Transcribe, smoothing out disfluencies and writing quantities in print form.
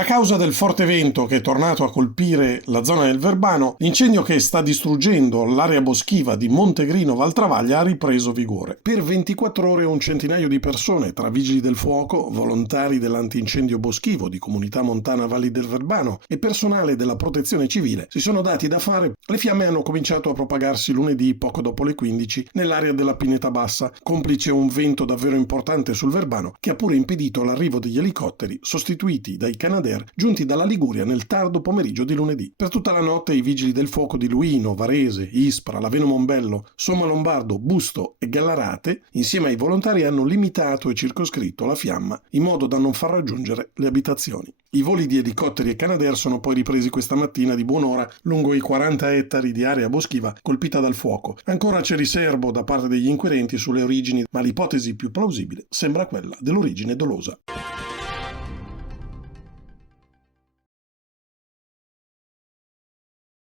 A causa del forte vento che è tornato a colpire la zona del Verbano, l'incendio che sta distruggendo l'area boschiva di Montegrino Valtravaglia ha ripreso vigore. Per 24 ore un centinaio di persone, tra vigili del fuoco, volontari dell'antincendio boschivo di Comunità Montana Valli del Verbano e personale della protezione civile, si sono dati da fare. Le fiamme hanno cominciato a propagarsi lunedì, poco dopo le 15, nell'area della Pineta Bassa, complice un vento davvero importante sul Verbano che ha pure impedito l'arrivo degli elicotteri sostituiti dai Canadair giunti dalla Liguria nel tardo pomeriggio di lunedì. Per tutta la notte i vigili del fuoco di Luino, Varese, Ispra, Laveno Mombello, Somma Lombardo, Busto e Gallarate, insieme ai volontari, hanno limitato e circoscritto la fiamma in modo da non far raggiungere le abitazioni. I voli di elicotteri e Canadair sono poi ripresi questa mattina di buon'ora lungo i 40 ettari di area boschiva colpita dal fuoco. Ancora c'è riserbo da parte degli inquirenti sulle origini, ma l'ipotesi più plausibile sembra quella dell'origine dolosa.